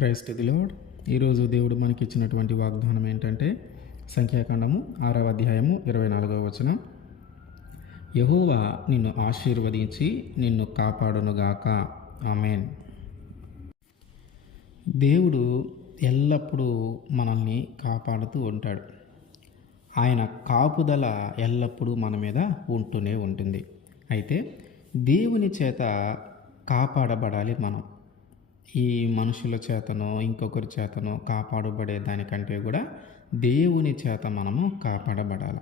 Praise to the lord. ఈరోజు దేవుడు మనకి ఇచ్చినటువంటి వాగ్దానం ఏంటంటే సంఖ్యాకాండము 6వ అధ్యాయము 24వ వచనం. యెహోవా నిన్ను ఆశీర్వదించి నిన్ను కాపాడునుగాక. ఆమేన్. దేవుడు ఎల్లప్పుడూ మనల్ని కాపాడుతూ ఉంటాడు. ఆయన కాపుదల ఎల్లప్పుడూ మన మీద ఉంటూనే ఉంటుంది. అయితే దేవుని చేత కాపాడబడాలి మనం. ఈ మనుషుల చేతనో ఇంకొకరి చేతనో కాపాడబడే దానికంటే కూడా దేవుని చేత మనము కాపాడబడాలి.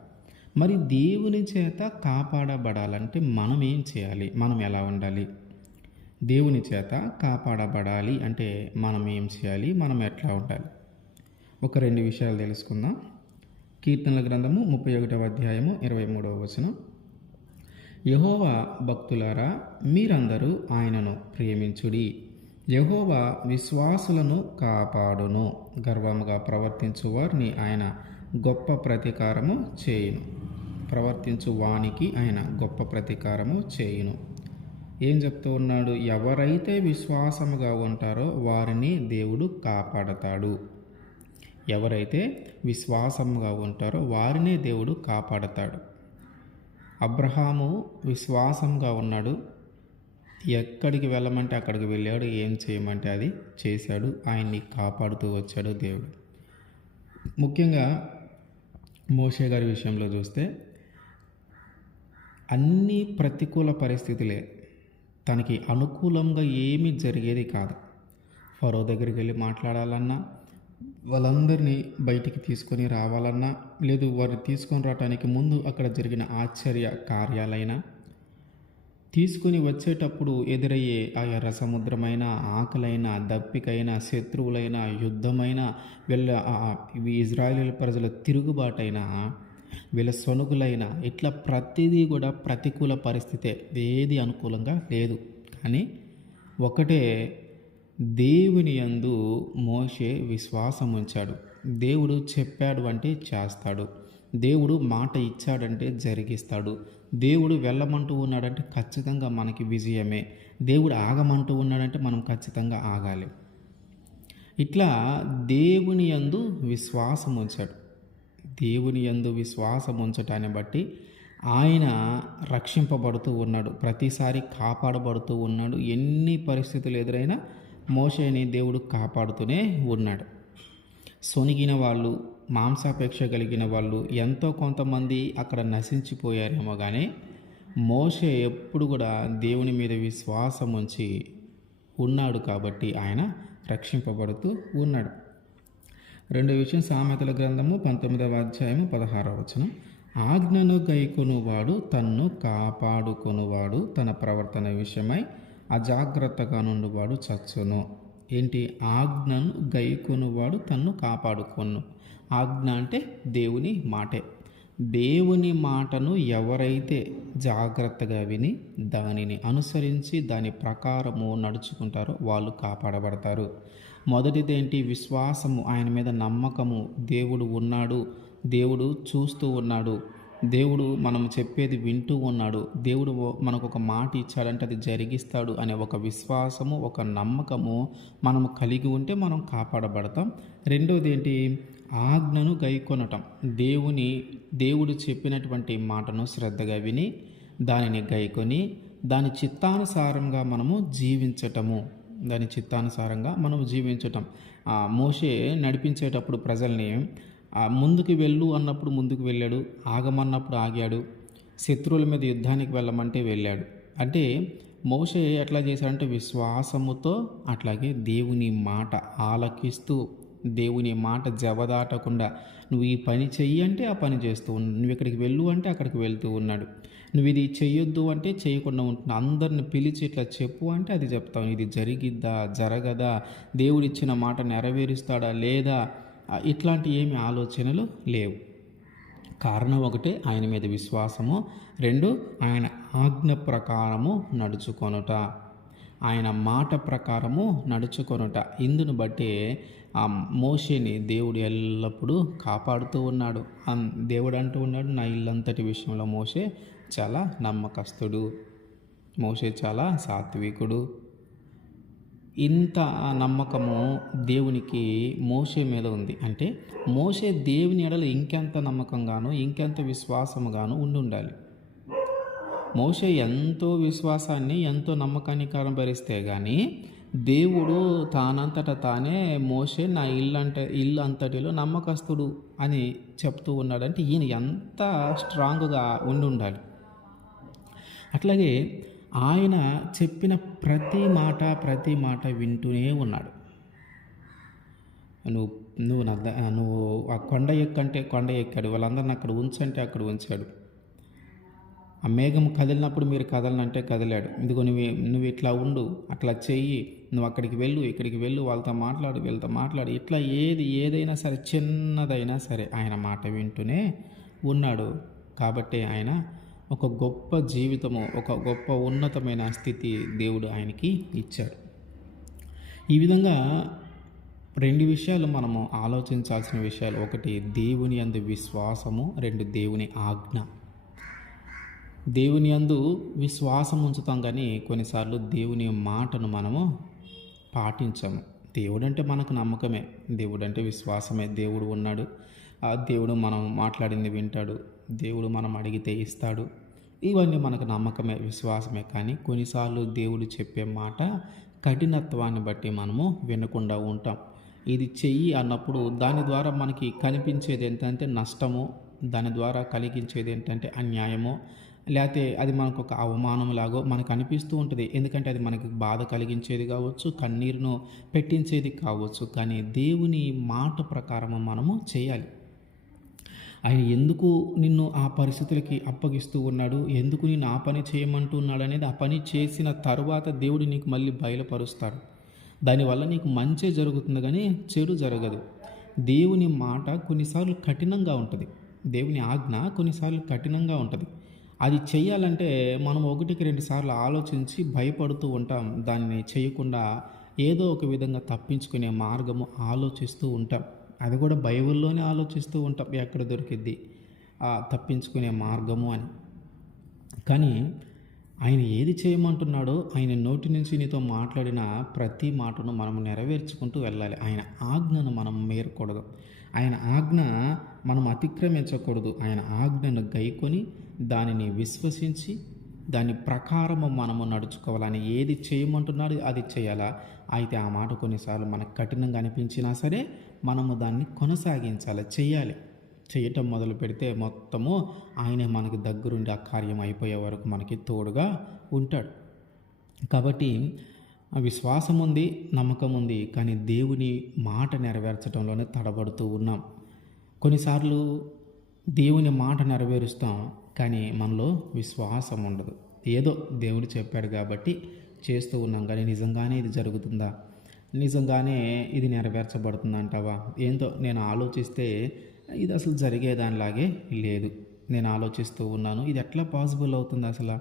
మరి దేవుని చేత కాపాడబడాలంటే మనం ఏం చేయాలి? మనం ఎలా ఉండాలి? దేవుని చేత కాపాడబడాలి అంటే మనం ఏం చేయాలి? మనం ఎట్లా ఉండాలి? ఒక 2 విషయాలు తెలుసుకుందాం. కీర్తనల గ్రంథము 31వ అధ్యాయము 23వ వచనం. యెహోవా భక్తులారా, మీరందరూ ఆయనను ప్రేమించుడి. యెహోవా విశ్వాసులను కాపాడును. గర్వముగా ప్రవర్తించు వారిని ఆయన గొప్ప ప్రతీకారము చేయును. ప్రవర్తించు వానికి ఆయన గొప్ప ప్రతీకారము చేయును. ఏం చెప్తూ ఉన్నాడు? ఎవరైతే విశ్వాసముగా ఉంటారో వారిని దేవుడు కాపాడతాడు. ఎవరైతే విశ్వాసముగా ఉంటారో వారినే దేవుడు కాపాడతాడు. అబ్రహాము విశ్వాసంగా ఉన్నాడు. ఎక్కడికి వెళ్ళమంటే అక్కడికి వెళ్ళాడు. ఏం చేయమంటే అది చేశాడు. ఆయన్ని కాపాడుతూ వచ్చాడు దేవుడు. ముఖ్యంగా మోషే గారి విషయంలో చూస్తే అన్ని ప్రతికూల పరిస్థితులే, తనకి అనుకూలంగా ఏమీ జరిగేది కాదు. ఫరో దగ్గరికి వెళ్ళి మాట్లాడాలన్నా, వాళ్ళందరినీ బయటికి తీసుకొని రావాలన్నా, లేదు వారిని తీసుకొని రావడానికి ముందు అక్కడ జరిగిన ఆశ్చర్య కార్యాలైనా, తీసుకుని వచ్చేటప్పుడు ఎదురయ్యే ఆ ఎర్ర సముద్రమైన, ఆకలైన, దప్పికైన, శత్రువులైన, యుద్ధమైన, వీళ్ళ ఇజ్రాయేలు ప్రజల తిరుగుబాటైనా, వీళ్ళ సొనుగులైన, ఇట్లా ప్రతిదీ కూడా ప్రతికూల పరిస్థితే, ఏది అనుకూలంగా లేదు. కానీ ఒకటే, దేవుని యందు మోషే విశ్వాసం ఉంచాడు. దేవుడు చెప్పాడు అంటే చేస్తాడు. దేవుడు మాట ఇచ్చాడంటే జరిగిస్తాడు. దేవుడు వెళ్ళమంటూ ఉన్నాడంటే ఖచ్చితంగా మనకి విజయమే. దేవుడు ఆగమంటూ ఉన్నాడంటే మనం ఖచ్చితంగా ఆగాలి. ఇట్లా దేవుని యందు విశ్వాసం ఉంచాడు. దేవుని యందు విశ్వాసం ఉంచటాన్ని బట్టి ఆయన రక్షింపబడుతూ ఉన్నాడు. ప్రతిసారి కాపాడబడుతూ ఉన్నాడు. ఎన్ని పరిస్థితులు ఎదురైనా మోషేని దేవుడు కాపాడుతూనే ఉన్నాడు. సొనిగిన వాళ్ళు, మాంసాపేక్ష కలిగిన వాళ్ళు ఎంతో కొంతమంది అక్కడ నశించిపోయారేమో, కానీ మోషే ఎప్పుడు కూడా దేవుని మీద విశ్వాసం ఉంచి ఉన్నాడు కాబట్టి ఆయన రక్షింపబడుతూ ఉన్నాడు. రెండో విషయం, సామెతల గ్రంథము 19వ అధ్యాయము 16వ వచనం. ఆజ్ఞను గైకొనువాడు తన్ను కాపాడుకొనువాడు, తన ప్రవర్తన విషయమై అజాగ్రత్తగా నుండివాడు చచ్చును. ఏంటి? ఆజ్ఞను గైకొనువాడు తన్ను కాపాడుకొను. ఆజ్ఞ అంటే దేవుని మాటే. దేవుని మాటను ఎవరైతే జాగ్రత్తగా విని దానిని అనుసరించి దాని ప్రకారము నడుచుకుంటారో వాళ్ళు కాపాడబడతారు. మొదటిదేంటి? విశ్వాసము, ఆయన మీద నమ్మకము. దేవుడు ఉన్నాడు, దేవుడు చూస్తూ ఉన్నాడు, దేవుడు మనం చెప్పేది వింటూ ఉన్నాడు, దేవుడు మనకు ఒక మాట ఇచ్చాడంటే అది జరిగిస్తాడు అనే ఒక విశ్వాసము, ఒక నమ్మకము మనము కలిగి ఉంటే మనం కాపాడబడతాం. రెండవది ఏంటి? ఆజ్ఞను గైకొనటం. దేవుడు చెప్పినటువంటి మాటను శ్రద్ధగా విని దానిని గైకొని దాని చిత్తానుసారంగా మనము జీవించటము. మోషే నడిపించేటప్పుడు ప్రజల్ని ముందుకు వెళ్ళు అన్నప్పుడు ముందుకు వెళ్ళాడు, ఆగమన్నప్పుడు ఆగాడు, శత్రువుల మీద యుద్ధానికి వెళ్ళమంటే వెళ్ళాడు. అంటే మోషే ఎట్లా చేశాడంటే విశ్వాసముతో, అట్లాగే దేవుని మాట ఆలకిస్తూ, దేవుని మాట జవదాటకుండా నువ్వు ఈ పని చెయ్యి అంటే ఆ పని చేస్తూ ఉన్నాడు, నువ్వు ఇక్కడికి వెళ్ళు అంటే అక్కడికి వెళ్తూ ఉన్నాడు, నువ్వు ఇది చెయ్యొద్దు అంటే చేయకుండా ఉంటున్నా, అందరిని పిలిచి ఇట్లా చెప్పు అంటే అది చెప్తావు, ఇది జరిగిద్దా జరగదా, దేవుడిచ్చిన మాట నెరవేరుస్తాడా లేదా, ఇట్లాంటి ఏమి ఆలోచనలు లేవు. కారణం ఒకటే, ఆయన మీద విశ్వాసము. 2, ఆయన ఆజ్ఞ ప్రకారము నడుచుకొనుట, ఆయన మాట ప్రకారము నడుచుకొనుట. ఇందును బట్టి ఆ మోషేని దేవుడు ఎల్లప్పుడూ కాపాడుతూ ఉన్నాడు. దేవుడు అంటూ ఉన్నాడు, నా ఇల్లంతటి విషయంలో మోషే చాలా నమ్మకస్తుడు, మోషే చాలా సాత్వికుడు. ఇంత నమ్మకము దేవునికి మోషే మీద ఉంది. అంటే మోషే దేవుని ఎడల ఇంకెంత నమ్మకంగాను, ఇంకెంత విశ్వాసముగాను ఉండాలి. మోషే ఎంతో విశ్వాసాన్ని, ఎంతో నమ్మకాన్ని కనబరిస్తే కానీ దేవుడు తానంతట తానే మోషే నా ఇల్లు అంతటిలో నమ్మకస్తుడు అని చెప్తూ ఉన్నాడంటే ఈయన ఎంత స్ట్రాంగ్గా ఉండాలి. అట్లాగే ఆయన చెప్పిన ప్రతి మాట వింటూనే ఉన్నాడు. నువ్వు నువ్వు నువ్వు ఆ కొండ ఎక్కంటే కొండ ఎక్కాడు, వాళ్ళందరిని అక్కడ ఉంచంటే అక్కడ ఉంచాడు. ఆ మేఘం కదిలినప్పుడు మీరు కదలనంటే కదిలాడు. ఇదిగో నువ్వు ఇట్లా ఉండు, అట్లా చెయ్యి, నువ్వు అక్కడికి వెళ్ళు, ఇక్కడికి వెళ్ళు, వాళ్ళతో మాట్లాడు, వీళ్ళతో మాట్లాడు, ఇట్లా ఏదైనా సరే, చిన్నదైనా సరే ఆయన మాట వింటూనే ఉన్నాడు. కాబట్టి ఆయన ఒక గొప్ప జీవితము, ఒక గొప్ప ఉన్నతమైన స్థితి దేవుడు ఆయనకి ఇచ్చాడు. ఈ విధంగా 2 విషయాలు మనము ఆలోచించాల్సిన విషయాలు. ఒకటి దేవుని యందు విశ్వాసము, 2 దేవుని ఆజ్ఞ. దేవుని యందు విశ్వాసం ఉంచుతాం కానీ కొన్నిసార్లు దేవుని మాటను మనము పాటించము. దేవుడంటే మనకు నమ్మకమే, దేవుడంటే విశ్వాసమే. దేవుడు ఉన్నాడు, ఆ దేవుడు మనం మాట్లాడింది వింటాడు, దేవుడు మనం అడిగితే ఇస్తాడు. ఇవన్నీ మనకు నమ్మకమే, విశ్వాసమే. కానీ కొన్నిసార్లు దేవుడు చెప్పే మాట కఠినత్వాన్ని బట్టి మనము వినకుండా ఉంటాం. ఇది చెయ్యి అన్నప్పుడు దాని ద్వారా మనకి కనిపించేది ఏంటంటే నష్టము, దాని ద్వారా కలిగించేది ఏంటంటే అన్యాయము, లేకపోతే అది మనకు ఒక అవమానం లాగో మనకు అనిపిస్తూ ఉంటుంది. ఎందుకంటే అది మనకి బాధ కలిగించేది కావచ్చు, కన్నీరును పెట్టించేది కావచ్చు. కానీ దేవుని మాట ప్రకారము మనము చేయాలి. ఆయన ఎందుకు నిన్ను ఆ పరిస్థితులకి అప్పగిస్తూ ఉన్నాడు, ఎందుకు నిన్ను ఆ పని చేయమంటున్నాడు అనేది ఆ పని చేసిన తర్వాత దేవుడు నీకు మళ్ళీ బయలుపరుస్తాడు. దానివల్ల నీకు మంచి జరుగుతుంది కానీ చెడు జరగదు. దేవుని మాట కొన్నిసార్లు కఠినంగా ఉంటుంది, దేవుని ఆజ్ఞ కొన్నిసార్లు కఠినంగా ఉంటుంది. అది చెయ్యాలంటే మనం 1-2 సార్లు ఆలోచించి భయపడుతూ ఉంటాం. దాన్ని చేయకుండా ఏదో ఒక విధంగా తప్పించుకునే మార్గము ఆలోచిస్తూ ఉంటాం. అది కూడా బైబిల్లోనే ఆలోచిస్తూ ఉంటాం, ఎక్కడ దొరికిద్ది తప్పించుకునే మార్గము అని. కానీ ఆయన ఏది చేయమంటున్నాడో ఆయన నోటి నుంచి నీతో మాట్లాడిన ప్రతి మాటను మనం నెరవేర్చుకుంటూ వెళ్ళాలి. ఆయన ఆజ్ఞను మనం మీరకూడదు, ఆయన ఆజ్ఞ మనం అతిక్రమించకూడదు. ఆయన ఆజ్ఞను గైకొని దానిని విశ్వసించి దాని ప్రకారము మనము నడుచుకోవాలని. ఏది చేయమంటున్నాడు అది చేయాలా. అయితే ఆ మాట కొన్నిసార్లు మనకు కఠినంగా అనిపించినా సరే మనము దాన్ని కొనసాగించాలి, చేయాలి. చేయటం మొదలు పెడితే మొత్తము ఆయనే మనకి దగ్గరుండి ఆ కార్యం అయిపోయే వరకు మనకి తోడుగా ఉంటాడు. కాబట్టి విశ్వాసం ఉంది, నమ్మకం ఉంది, కానీ దేవుని మాట నెరవేర్చడంలోనే తడబడుతూ ఉన్నాం. కొన్నిసార్లు దేవుని మాట నెరవేరుస్తాం కానీ మనలో విశ్వాసం ఉండదు. ఏదో దేవుడు చెప్పాడు కాబట్టి చేస్తూ ఉన్నాం కానీ నిజంగానే ఇది జరుగుతుందా, నిజంగానే ఇది నెరవేర్చబడుతుందంటావా? ఏంటో నేను ఆలోచిస్తే ఇది అసలు జరిగేదానిలాగే లేదు. నేను ఆలోచిస్తూ ఉన్నాను, ఇది ఎట్లా పాసిబుల్ అవుతుంది, అసలు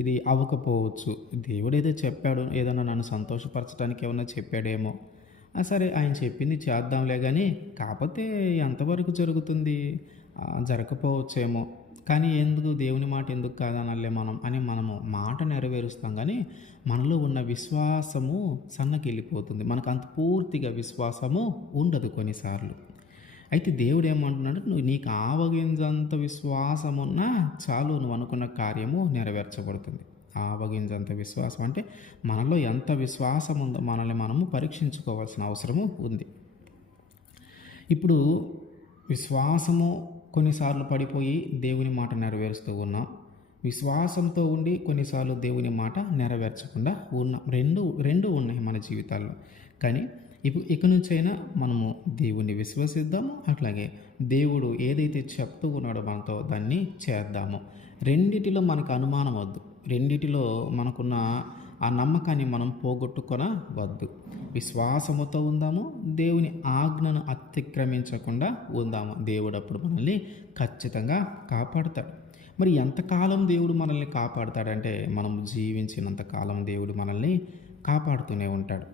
ఇది అవ్వకపోవచ్చు. దేవుడు ఏదో చెప్పాడు, ఏదైనా నన్ను సంతోషపరచడానికి ఏమన్నా చెప్పాడేమో, సరే ఆయన చెప్పింది చేద్దాంలే, కానీ కాకపోతే ఎంతవరకు జరుగుతుంది, జరగకపోవచ్చేమో. కానీ ఎందుకు దేవుని మాట ఎందుకు కాదనలే మనము మాట నెరవేరుస్తాం కానీ మనలో ఉన్న విశ్వాసము సన్నగిల్లిపోతుంది. మనకు అంత పూర్తిగా విశ్వాసము ఉండదు కొన్నిసార్లు. అయితే దేవుడు ఏమంటున్నాడు, నీకు ఆవగింజంత విశ్వాసం ఉన్నా చాలు, నువ్వు అనుకున్న కార్యము నెరవేర్చబడుతుంది. ఆవగింజంత విశ్వాసం అంటే మనలో ఎంత విశ్వాసం ఉందో మనల్ని మనము పరీక్షించుకోవాల్సిన అవసరము ఉంది. ఇప్పుడు విశ్వాసము కొన్నిసార్లు పడిపోయి దేవుని మాట నెరవేరుస్తూ ఉన్నాం, విశ్వాసంతో ఉండి కొన్నిసార్లు దేవుని మాట నెరవేర్చకుండా ఉన్నాం. రెండు ఉన్నాయి మన జీవితాల్లో. కానీ ఇక నుంచైనా మనము దేవుణ్ణి విశ్వసిద్దాము, అట్లాగే దేవుడు ఏదైతే చెప్తూ ఉన్నాడో మనతో దాన్ని చేద్దాము. రెండిటిలో మనకు అనుమానం వద్దు, రెండిటిలో మనకున్న ఆ నమ్మకాన్ని మనం పోగొట్టుకొనవద్దు. విశ్వాసముతో ఉందాము, దేవుని ఆజ్ఞను అతిక్రమించకుండా ఉందాము. దేవుడు అప్పుడు మనల్ని ఖచ్చితంగా కాపాడుతాడు. మరి ఎంతకాలం దేవుడు మనల్ని కాపాడుతాడంటే మనం జీవించినంత కాలం దేవుడు మనల్ని కాపాడుతూనే ఉంటాడు.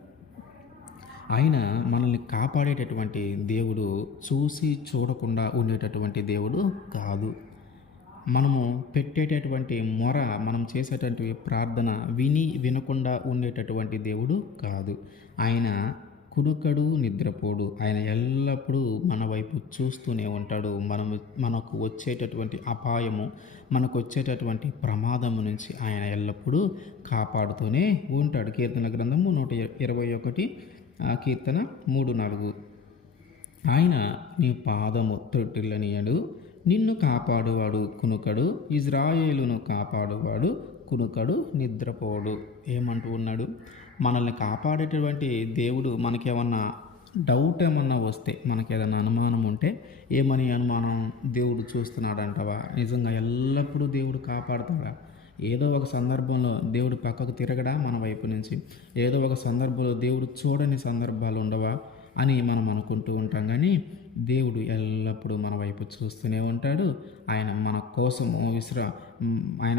ఆయన మనల్ని కాపాడేటటువంటి దేవుడు చూసి చూడకుండా ఉండేటటువంటి దేవుడు కాదు. మనము పెట్టేటటువంటి మొర, మనం చేసేటటువంటి ప్రార్థన వినకుండా ఉండేటటువంటి దేవుడు కాదు. ఆయన కునుకడు, నిద్రపోడు. ఆయన ఎల్లప్పుడూ మన వైపు చూస్తూనే ఉంటాడు. మనకు వచ్చేటటువంటి అపాయము, మనకు వచ్చేటటువంటి ప్రమాదము నుంచి ఆయన ఎల్లప్పుడూ కాపాడుతూనే ఉంటాడు. కీర్తన గ్రంథము 121 కీర్తన 3-4. ఆయన నీ పాదము తొట్టిల్లనియడు, నిన్ను కాపాడువాడు కునుకడు, ఇజ్రాయేలును కాపాడువాడు కునుకడు, నిద్రపోడు. ఏమంటూ ఉన్నాడు? మనల్ని కాపాడేటువంటి దేవుడు మనకేమన్నా డౌట్ ఏమన్నా వస్తే, మనకేదన్నా అనుమానం ఉంటే, ఏమని అనుమానం? దేవుడు చూస్తున్నాడంటవా? నిజంగా ఎల్లప్పుడూ దేవుడు కాపాడుతాడా? ఏదో ఒక సందర్భంలో దేవుడు పక్కకు తిరగడా మన వైపు నుంచి? ఏదో ఒక సందర్భంలో దేవుడు చూడని సందర్భాలు ఉండవా అని మనం అనుకుంటూ ఉంటాం. కానీ దేవుడు ఎల్లప్పుడూ మన వైపు చూస్తూనే ఉంటాడు. ఆయన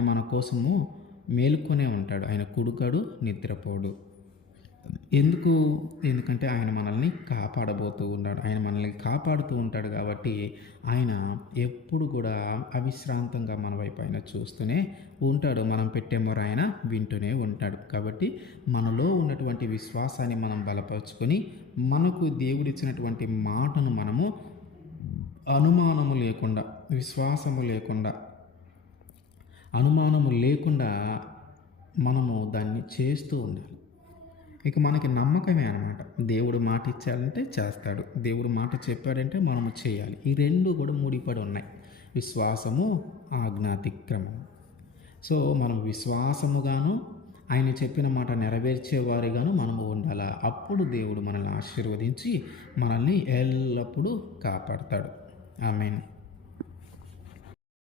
మన కోసము మేలుకొనే ఉంటాడు. ఆయన కుడుకడు, నిద్రపోడు. ఎందుకంటే ఆయన మనల్ని కాపాడబోతూ ఉన్నాడు. ఆయన మనల్ని కాపాడుతూ ఉంటాడు కాబట్టి ఆయన ఎప్పుడు కూడా అవిశ్రాంతంగా మన వైపు ఆయన చూస్తూనే ఉంటాడు. మనం పెట్టే మొర ఆయన వింటూనే ఉంటాడు. కాబట్టి మనలో ఉన్నటువంటి విశ్వాసాన్ని మనం బలపరుచుకొని, మనకు దేవుడిచ్చినటువంటి మాటను మనము అనుమానము లేకుండా, విశ్వాసము లేకుండా, అనుమానము లేకుండా మనము దాన్ని చేస్తూ ఉండాలి. ఇక మనకి నమ్మకమే అనమాట. దేవుడు మాట ఇచ్చాడంటే చేస్తాడు, దేవుడు మాట చెప్పాడంటే మనము చేయాలి. ఈ రెండు కూడా ముడిపడి ఉన్నాయి, విశ్వాసము, ఆజ్ఞాతిక్రమం. సో మనం విశ్వాసముగాను, ఆయన చెప్పిన మాట నెరవేర్చేవారిగాను మనము ఉండాలా. అప్పుడు దేవుడు మనల్ని ఆశీర్వదించి మనల్ని ఎల్లప్పుడూ కాపాడతాడు. ఆమేన్.